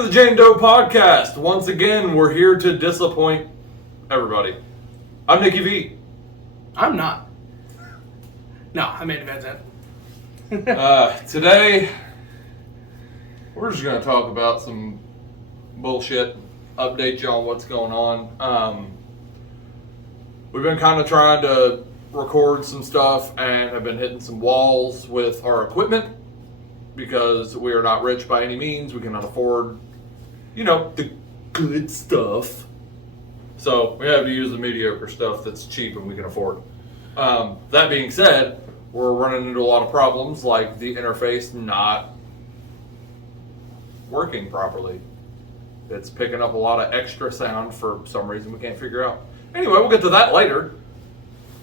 to the Jane Doe Podcast. Once again, we're here to disappoint everybody. I'm Nikki V. I'm not. No, I made that. Today, we're just going to talk about some bullshit, update you on what's going on. We've been kind of trying to record some stuff and have been hitting some walls with our equipment because we are not rich by any means. We cannot afford, the good stuff. So we have to use the mediocre stuff that's cheap and we can afford. That being said, we're running into a lot of problems like the interface not working properly. It's picking up a lot of extra sound for some reason we can't figure out. Anyway, we'll get to that later.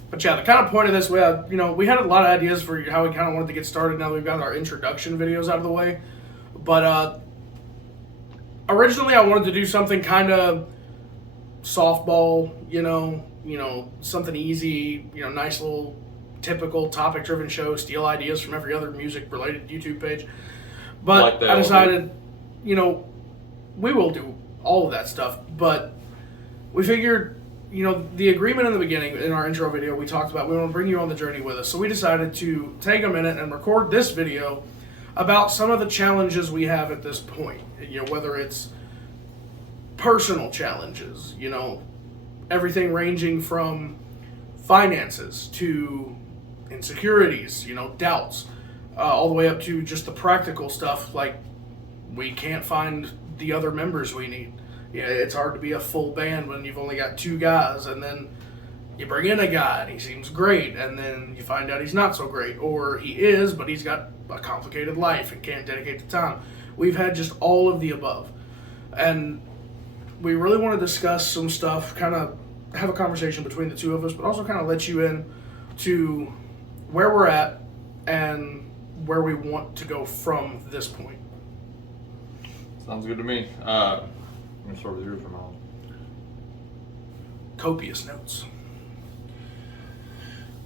But yeah, the kind of point of this, we had a lot of ideas for how we kind of wanted to get started now that we've got our introduction videos out of the way. But originally I wanted to do something kind of softball, something easy, nice little typical topic-driven show, steal ideas from every other music-related YouTube page. But I decided, we will do all of that stuff, but we figured, the agreement in the beginning, in our intro video, we talked about we want to bring you on the journey with us. So we decided to take a minute and record this video about some of the challenges we have at this point. Whether it's personal challenges, everything ranging from finances to insecurities, doubts, all the way up to just the practical stuff like we can't find the other members we need. It's hard to be a full band when you've only got two guys, and then you bring in a guy and he seems great, and then you find out he's not so great, or he is, but he's got a complicated life and can't dedicate the time. We've had just all of the above, and we really want to discuss some stuff, kind of have a conversation between the two of us, but also kind of let you in to where we're at and where we want to go from this point. Sounds good to me. I'm going to start with yours, Ramon. Copious notes.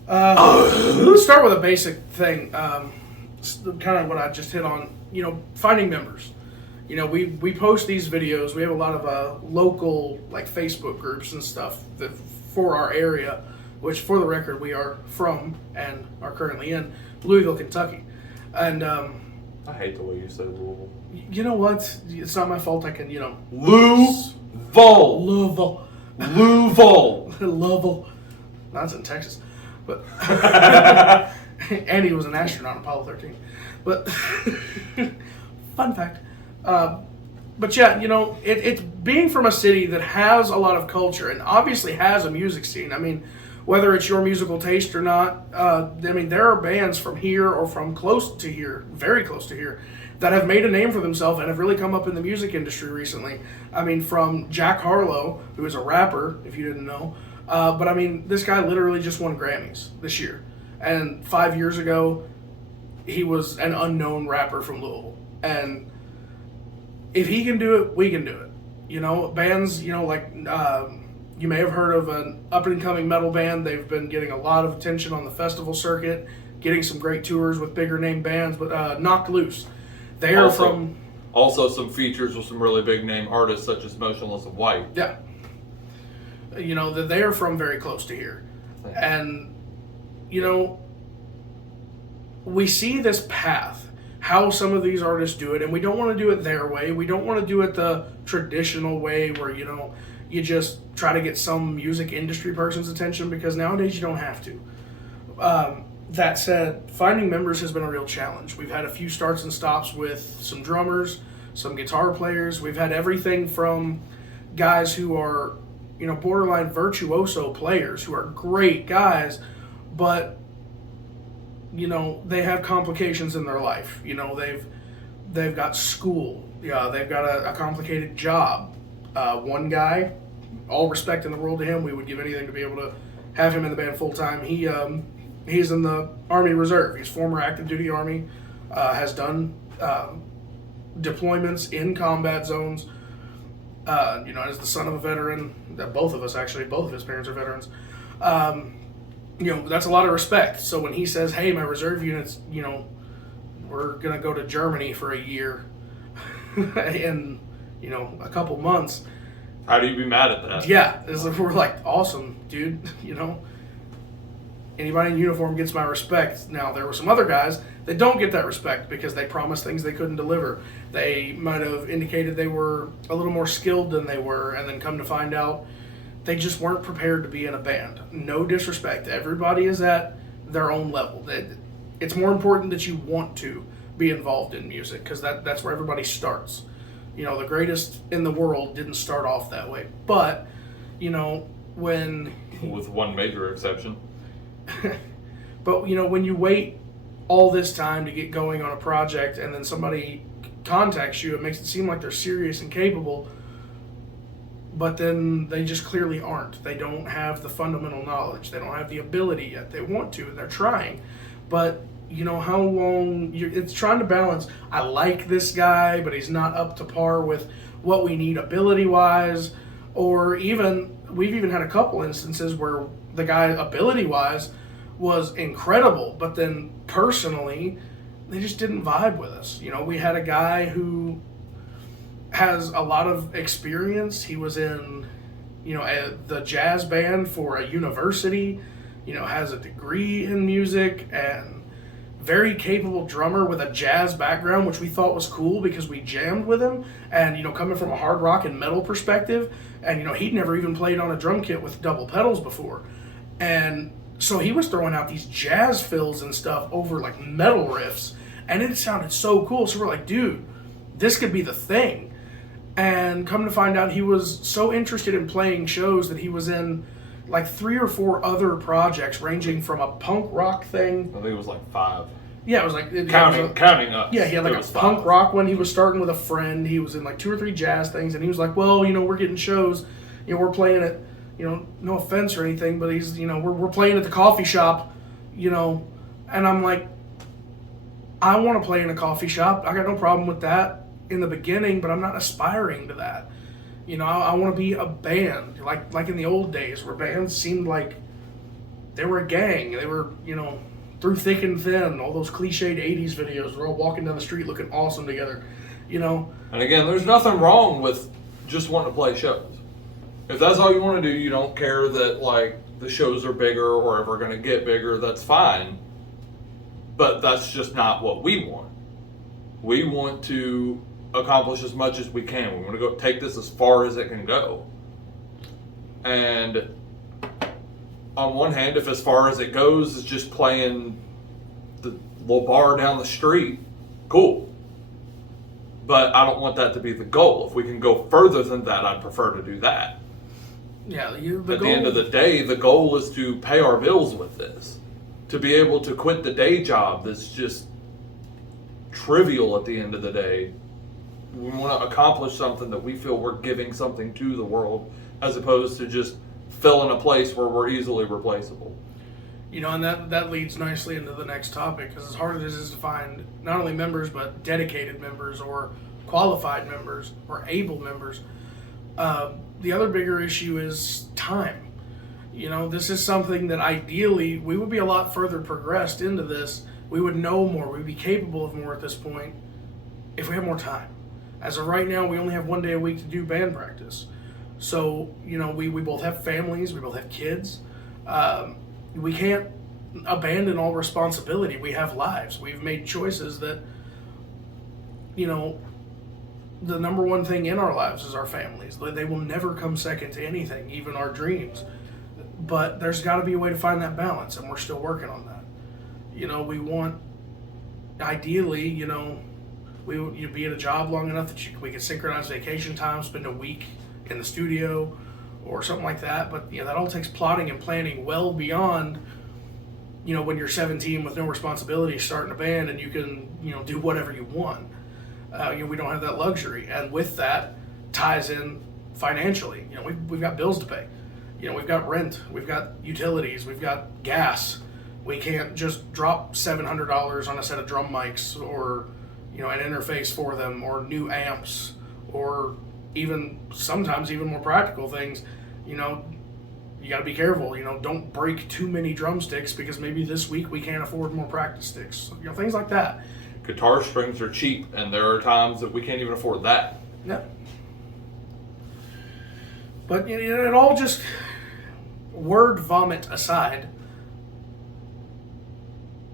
Let's start with a basic thing. Kind of what I just hit on. Finding members. We post these videos. We have a lot of local Facebook groups and stuff that for our area, which for the record we are from and are currently in Louisville, Kentucky. And I hate the way you say Louisville. You know what? It's not my fault. I can, Louisville. Louisville. That's in Texas. But and he was an astronaut on Apollo 13. But fun fact. But yeah, it's being from a city that has a lot of culture and obviously has a music scene. I mean, whether it's your musical taste or not, there are bands from here or from close to here, very close to here, that have made a name for themselves and have really come up in the music industry recently. From Jack Harlow, who is a rapper, if you didn't know. But this guy literally just won Grammys this year. And 5 years ago, he was an unknown rapper from Louisville. And if he can do it, we can do it. Bands, you may have heard of an up-and-coming metal band. They've been getting a lot of attention on the festival circuit, getting some great tours with bigger-name bands, but Knocked Loose. They are from... Also some features with some really big-name artists such as Motionless in White. Yeah. That they are from very close to here. And, we see this path, how some of these artists do it, and we don't want to do it their way. We don't want to do it the traditional way where, you just try to get some music industry person's attention, because nowadays you don't have to. That said, finding members has been a real challenge. We've had a few starts and stops with some drummers, some guitar players. We've had everything from guys who are, borderline virtuoso players who are great guys, but, they have complications in their life. They've got school. Yeah, they've got a complicated job. One guy, all respect in the world to him, we would give anything to be able to have him in the band full time. He's in the Army Reserve. He's former active duty Army, has done deployments in combat zones. As the son of a veteran, both of his parents are veterans. That's a lot of respect. So when he says, hey, my reserve units, we're going to go to Germany for a year and a couple months. How do you be mad at that? Yeah, we're like, awesome, dude. Anybody in uniform gets my respect. Now, there were some other guys that don't get that respect because they promised things they couldn't deliver. They might have indicated they were a little more skilled than they were, and then come to find out they just weren't prepared to be in a band. No disrespect. Everybody is at their own level. It's more important that you want to be involved in music because that's where everybody starts. The greatest in the world didn't start off that way. But, when... With one major exception. But, when you wait all this time to get going on a project and then somebody contacts you, it makes it seem like they're serious and capable, but then they just clearly aren't. They don't have the fundamental knowledge. They don't have the ability yet. They want to, and they're trying. But, how long... It's trying to balance, I like this guy, but he's not up to par with what we need ability-wise, or even... We've even had a couple instances where the guy, ability-wise, was incredible, but then personally, they just didn't vibe with us. We had a guy who has a lot of experience. He was in, the jazz band for a university, has a degree in music, and very capable drummer with a jazz background, which we thought was cool because we jammed with him. And, coming from a hard rock and metal perspective, and, he'd never even played on a drum kit with double pedals before. And so he was throwing out these jazz fills and stuff over like metal riffs, and it sounded so cool. So we're like, dude, this could be the thing. And come to find out, he was so interested in playing shows that he was in like 3 or 4 other projects, ranging from a punk rock thing. I think it was like 5. Yeah, it was like counting up. Yeah, he had like a punk rock one. He was starting with a friend. He was in like 2 or 3 jazz things, and he was like, well, we're getting shows. We're playing at, no offense or anything, but he's, we're playing at the coffee shop, and I'm like, I want to play in a coffee shop. I got no problem with that in the beginning, but I'm not aspiring to that. I want to be a band, like in the old days where bands seemed like they were a gang. They were, through thick and thin, all those cliched 80s videos. We're all walking down the street looking awesome together, And again, there's nothing wrong with just wanting to play shows. If that's all you want to do, you don't care that, like, the shows are bigger or ever going to get bigger, that's fine. But that's just not what we want. We want to accomplish as much as we can. We want to go take this as far as it can go. And on one hand, if as far as it goes is just playing the little bar down the street, cool. But I don't want that to be the goal. If we can go further than that, I'd prefer to do that. Yeah, At the end of the day, the goal is to pay our bills with this. To be able to quit the day job that's just trivial at the end of the day. We want to accomplish something that we feel we're giving something to the world, as opposed to just filling a place where we're easily replaceable. And that leads nicely into the next topic, because as hard as it is to find not only members, but dedicated members or qualified members or able members, the other bigger issue is time. This is something that ideally we would be a lot further progressed into this. We would know more. We'd be capable of more at this point if we had more time. As of right now, we only have 1 day a week to do band practice. So, we both have families. We both have kids. We can't abandon all responsibility. We have lives. We've made choices that, the number one thing in our lives is our families. They will never come second to anything, even our dreams. But there's got to be a way to find that balance, and we're still working on that. We want, ideally, we would be at a job long enough that we could synchronize vacation time, spend a week in the studio, or something like that. But that all takes plotting and planning well beyond, when you're 17 with no responsibility, starting a band, and you can, do whatever you want. We don't have that luxury, and with that ties in financially. We've got bills to pay. We've got rent, we've got utilities, we've got gas. We can't just drop $700 on a set of drum mics or, an interface for them, or new amps, or even sometimes even more practical things. You got to be careful. Don't break too many drumsticks because maybe this week we can't afford more practice sticks. Things like that. Guitar strings are cheap, and there are times that we can't even afford that. Yeah. But it all just, word vomit aside,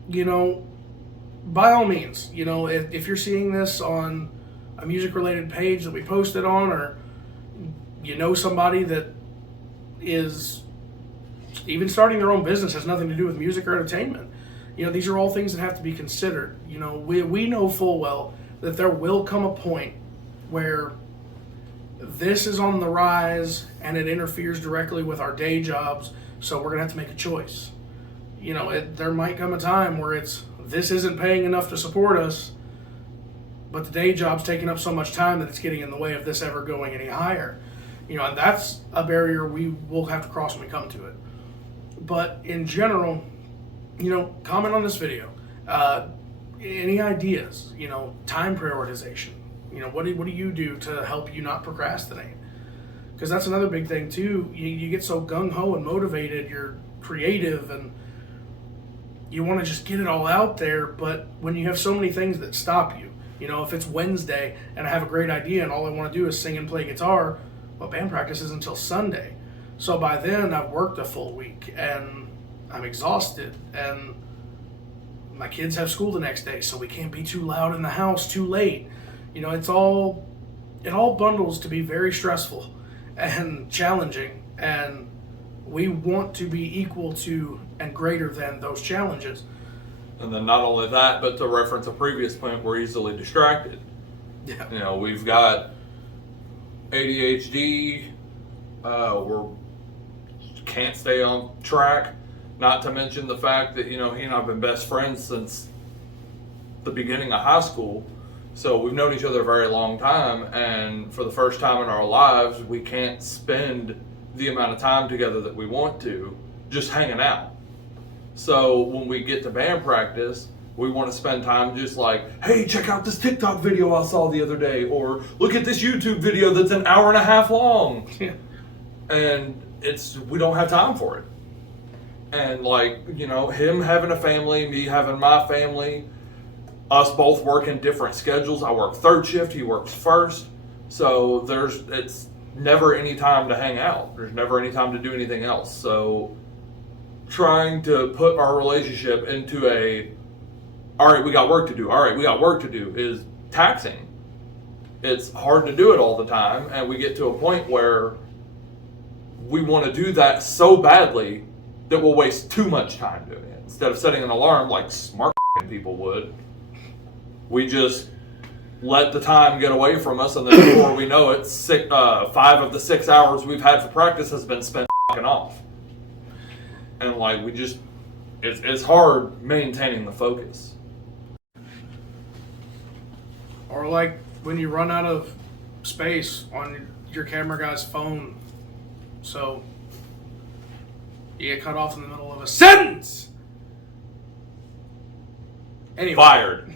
by all means, if you're seeing this on a music-related page that we posted on, or somebody that is even starting their own business, has nothing to do with music or entertainment. These are all things that have to be considered. We know full well that there will come a point where this is on the rise and it interferes directly with our day jobs, so we're going to have to make a choice. There might come a time where this isn't paying enough to support us, but the day job's taking up so much time that it's getting in the way of this ever going any higher. And that's a barrier we will have to cross when we come to it. But in general, comment on this video. Any ideas? Time prioritization. What do you do to help you not procrastinate? Because that's another big thing too. You get so gung-ho and motivated, you're creative, and you want to just get it all out there, but when you have so many things that stop you, if it's Wednesday and I have a great idea and all I want to do is sing and play guitar, well, band practice is until Sunday. So by then I've worked a full week and I'm exhausted, and my kids have school the next day, so we can't be too loud in the house too late. It all bundles to be very stressful and challenging, and we want to be equal to and greater than those challenges. And then not only that, but to reference a previous point, we're easily distracted. Yeah. We've got ADHD, we can't stay on track, not to mention the fact that, he and I have been best friends since the beginning of high school. So we've known each other a very long time, and for the first time in our lives, we can't spend the amount of time together that we want to just hanging out. So when we get to band practice, we want to spend time just like, hey, check out this TikTok video I saw the other day, or look at this YouTube video that's an hour and a half long. Yeah. And we don't have time for it. And him having a family, me having my family, us both working different schedules. I work third shift, he works first. So it's never any time to hang out. There's never any time to do anything else. So trying to put our relationship into all right, we got work to do is taxing. It's hard to do it all the time, and we get to a point where we want to do that so badly that we'll waste too much time doing it. Instead of setting an alarm like smart people would, we just let the time get away from us, and then before we know it, 5 of the 6 hours we've had for practice has been spent off. And it's hard maintaining the focus. Or like when you run out of space on your camera guy's phone, so you get cut off in the middle of a sentence. Anyway. Fired.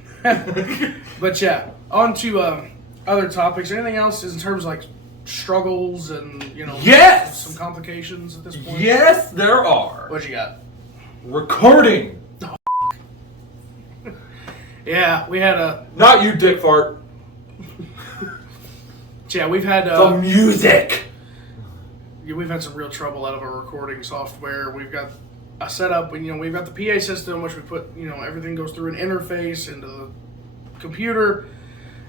But yeah, on to other topics. Anything else in terms of like struggles and Yes! some complications at this point? Yes, there are. What you got? Recording. Yeah, we had a. Not you, dick fart. Yeah, we've had the music. Yeah, we've had some real trouble out of our recording software. We've got a setup, and we've got the PA system, which we put, everything goes through an interface into the computer.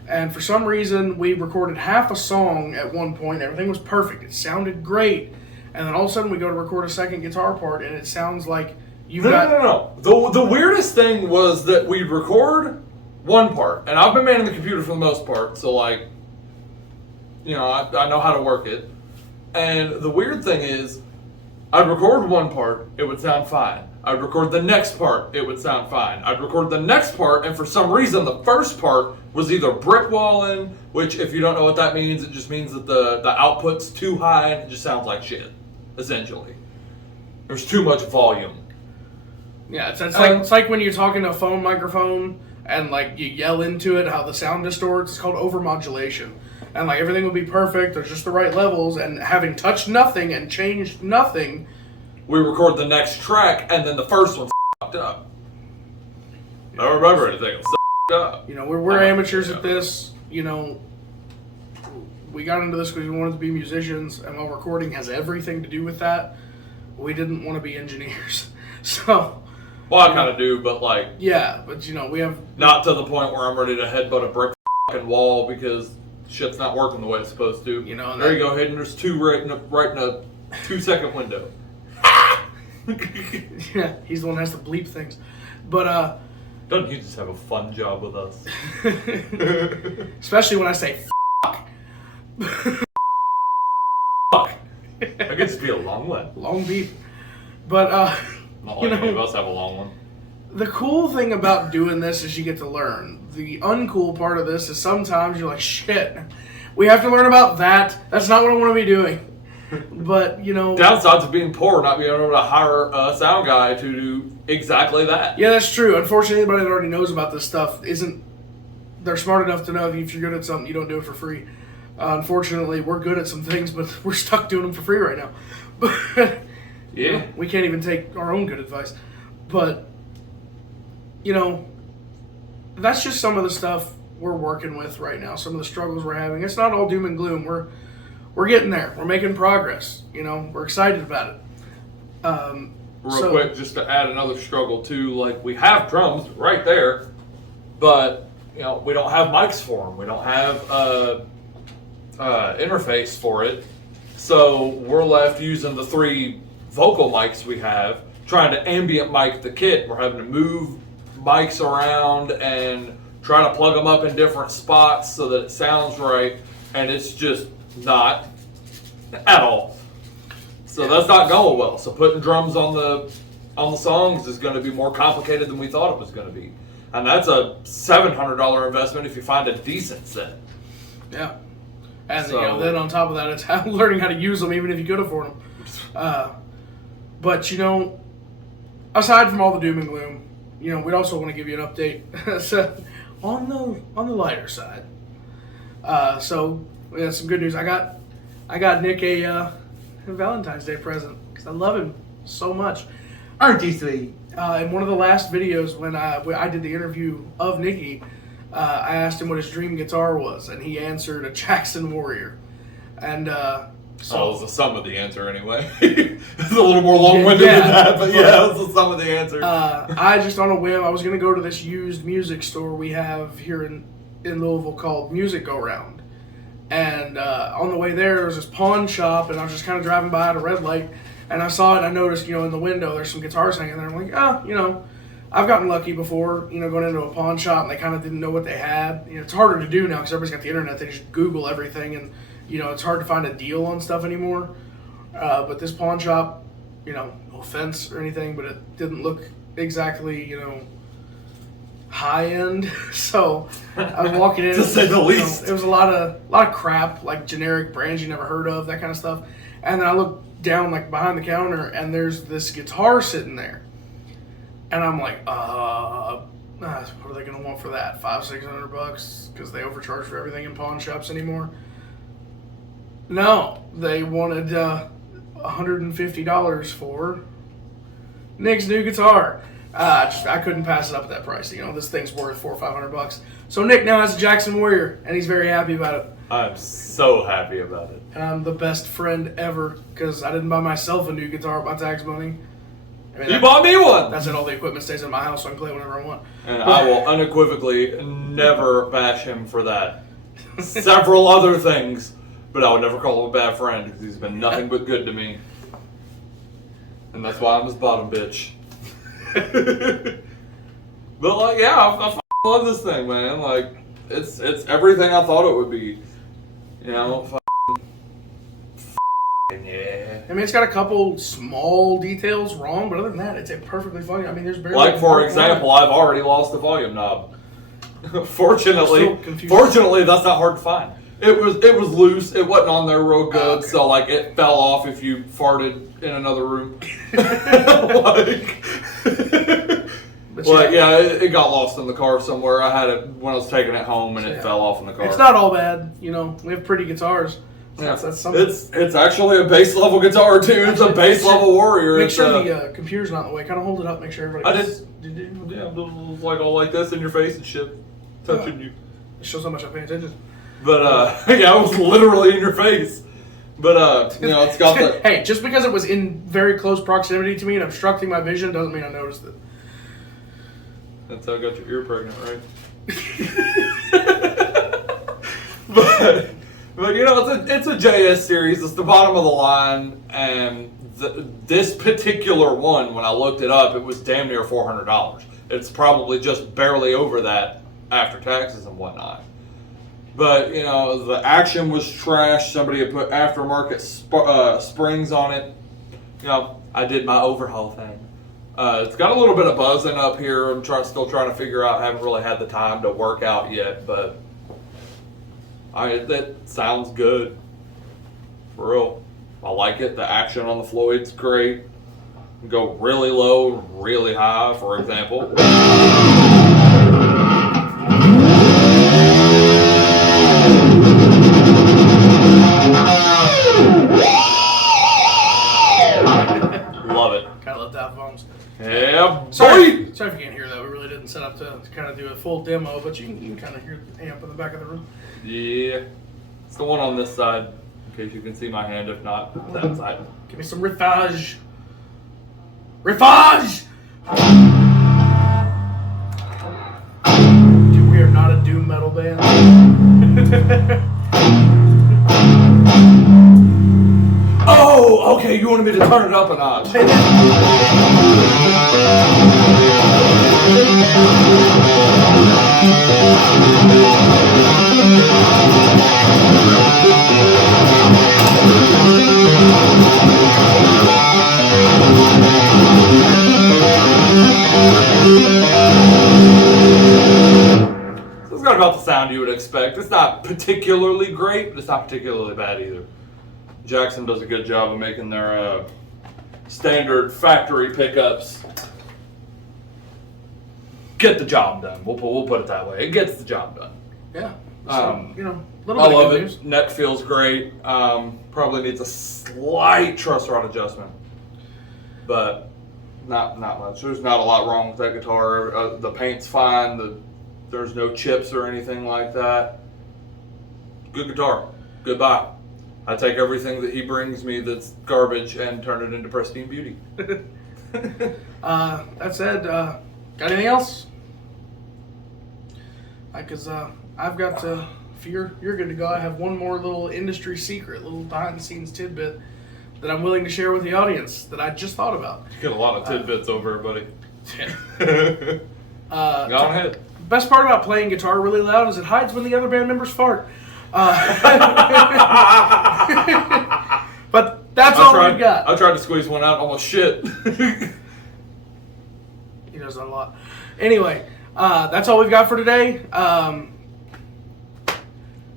And for some reason, we recorded half a song at one point. Everything was perfect. It sounded great. And then all of a sudden, we go to record a second guitar part, and it sounds like No. The weirdest thing was that we'd record one part, and I've been manning the computer for the most part, so I know how to work it. And the weird thing is, I'd record one part, it would sound fine. I'd record the next part, it would sound fine. I'd record the next part, and for some reason, the first part was either brick walling, which if you don't know what that means, it just means that the output's too high and it just sounds like shit, essentially. There's too much volume. Yeah, it's like when you're talking to a phone microphone and you yell into it, how the sound distorts. It's called overmodulation. And everything would be perfect, there's just the right levels, and having touched nothing and changed nothing, we record the next track, and then the first one's f***ed up. I don't remember anything. It's f***ed up. We're amateurs at this. we got into this because we wanted to be musicians, and while recording has everything to do with that, we didn't want to be engineers. So, well, I kind of do, but like, yeah, but we have not to the point where I'm ready to headbutt a brick fucking wall because shit's not working the way it's supposed to. And there you go, Hayden. There's two right in a 2-second window. Yeah, he's the one that has to bleep things. But doesn't he just have a fun job with us? Especially when I say fuck. Fuck. That could just be a long one. Long beep. But not like any of us have a long one. The cool thing about doing this is you get to learn. The uncool part of this is sometimes you're like, shit, we have to learn about that. That's not what I want to be doing. But, downsides of being poor, not being able to hire a sound guy to do exactly that. Yeah, that's true. Unfortunately, anybody that already knows about this stuff they're smart enough to know that if you're good at something, you don't do it for free. Unfortunately, we're good at some things, but we're stuck doing them for free right now. But yeah. We can't even take our own good advice. But, that's just some of the stuff we're working with right now, some of the struggles we're having. It's not all doom and gloom. We're getting there. We're making progress. We're excited about it. Real quick, just to add another struggle too, like we have drums right there, but we don't have mics for them. We don't have interface for it, so we're left using the 3 vocal mics we have, trying to ambient mic the kit. We're having to move mics around and try to plug them up in different spots so that it sounds right, and it's just not at all. So that's not going well. So putting drums on the songs is going to be more complicated than we thought it was going to be, and that's a $700 investment if you find a decent set. Yeah, and then on top of that, it's learning how to use them, even if you could afford them. But aside from all the doom and gloom, we'd also want to give you an update so, on the lighter side. So we have some good news. I got Nick a Valentine's Day present because I love him so much. Aren't you sweet? In one of the last videos when I did the interview of Nicky, I asked him what his dream guitar was, and he answered a Jackson Warrior. And So it was the sum of the answer anyway. It's a little more long-winded than that, but yeah, it was the sum of the answer. I just on a whim, I was going to go to this used music store we have here in Louisville called Music Go Round. And on the way there was this pawn shop, and I was just kind of driving by at a red light, and I saw it, and I noticed, in the window, there's some guitars hanging there. I'm like, I've gotten lucky before, going into a pawn shop, and they kind of didn't know what they had. It's harder to do now because everybody's got the internet. They just Google everything, and it's hard to find a deal on stuff anymore. But this pawn shop, no offense or anything, but it didn't look exactly, high end. So I was walking in, to say the least. It was a lot of crap, like generic brands you never heard of, that kind of stuff. And then I looked down, like behind the counter, and there's this guitar sitting there, and I'm like, what are they gonna want for that? $500-600 because they overcharge for everything in pawn shops anymore. No, they wanted $150 for Nick's new guitar. I couldn't pass it up at that price. This thing's worth $400 or $500. So Nick now has a Jackson Warrior, and he's very happy about it. I'm so happy about it. And I'm the best friend ever because I didn't buy myself a new guitar with my tax money. You bought me one! That's it. All the equipment stays in my house, so I can play whenever I want. And I will unequivocally never bash him for that. Several other things, but I would never call him a bad friend because he's been nothing but good to me. And that's why I'm his bottom bitch. But like, yeah, I love this thing, man. Like, it's everything I thought it would be. Yeah. I mean, it's got a couple small details wrong, but other than that, it's a perfectly fine. I mean, there's barely. Like for example, I've already lost the volume knob. Fortunately, that's not hard to find. It was loose. It wasn't on there real good, okay. So like it fell off if you farted in another room. Yeah, it got lost in the car somewhere. I had it when I was taking it home, and it fell off in the car. It's not all bad, we have pretty guitars. So yeah, that's something. It's actually a bass level guitar too. It's a bass level Warrior. Make sure the computer's not in the way. Kind of hold it up. Make sure everybody. I did. Yeah, like all like this in your face and shit, touching you. It shows how much I pay attention. But yeah, it was literally in your face. But you know, it's got the Hey, just because it was in very close proximity to me and obstructing my vision doesn't mean I noticed it. That's how I got your ear pregnant, right? but you know, it's a JS series. It's the bottom of the line, and this particular one, when I looked it up, it was damn near $400. It's probably just barely over that after taxes and whatnot. But you know, the action was trash. Somebody had put aftermarket springs on it. You know, I did my overhaul thing. It's got a little bit of buzzing up here. I'm still trying to figure out. I haven't really had the time to work out yet, but that sounds good. For real. I like it. The action on the Floyd's great. Go really low, really high, for example. Love it. Kind of love that phones. Yeah, Sorry if you can't hear that. We really didn't set up to kind of do a full demo, but you can kind of hear the amp in the back of the room. Yeah. It's the one on this side, in case you can see my hand. If not, that side. Give me some riffage. Riffage! Dude, we are not a doom metal band. Oh, okay. You wanted me to turn it up a notch. So it's got about the sound you would expect. It's not particularly great, but it's not particularly bad either. Jackson does a good job of making their standard factory pickups get the job done. We'll put it that way. It gets the job done. Yeah. So, you know, a little I bit of love good it. news. Neck feels great. Probably needs a slight truss rod adjustment, but not much. There's not a lot wrong with that guitar. The paint's fine. There's no chips or anything like that. Good guitar. Goodbye. I take everything that he brings me that's garbage and turn it into pristine beauty. That said, got anything else? Because I've got, if you're good to go, I have one more little industry secret, little behind the scenes tidbit that I'm willing to share with the audience that I just thought about. You get a lot of tidbits over, buddy. Go on ahead. Best part about playing guitar really loud is it hides when the other band members fart. But that's all we got. I tried to squeeze one out, almost shit. He does that a lot. Anyway, that's all we've got for today.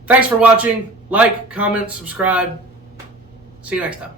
Thanks for watching. Like, comment, subscribe. See you next time.